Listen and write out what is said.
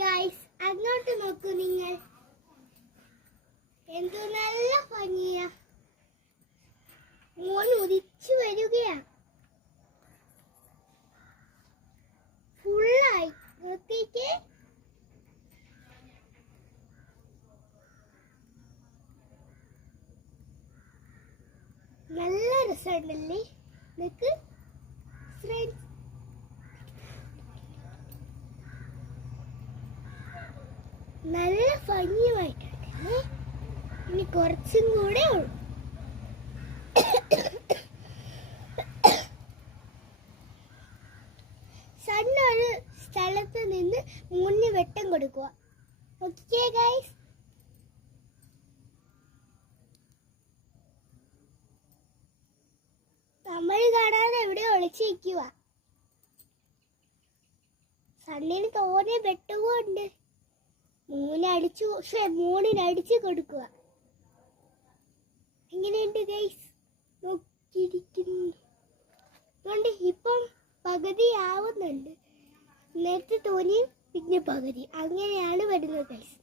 Guys, അങ്ങോട്ട് നോക്കൂ നിങ്ങൾ. എന്തു നല്ല ഭംഗിയാ. മോൻ ഉദിച്ചു വരികയാ. ഫുള്ളായി നോക്കിക്കേ. നല്ല രസമുണ്ടല്ലേ? നിനക്ക് നല്ല ഭംഗിയായിട്ടല്ലേ? ഇനി കുറച്ചും കൂടെ ഉള്ളു. സണ്ണൊരു സ്ഥലത്ത് നിന്ന് മൂന്ന് വെട്ടം കൊടുക്കുക. ഓക്കേ ഗൈസ്, നമ്മൾ കാണാതെ എവിടെ ഒളിച്ചിരിക്കുക. സണ്ണിന് തോനെ വെട്ടുകൊണ്ട് മൂന്നിനടിച്ചു കൊടുക്കുക. എങ്ങനെയുണ്ട് ഗൈസ്? നോക്കിയിരിക്കുന്നു. അതുകൊണ്ട് ഇപ്പം പകുതി ആവുന്നുണ്ട്. നേരത്തെ തോന്നിയും പിന്നെ പകുതി, അങ്ങനെയാണ് വരുന്നത് ഗൈസ്.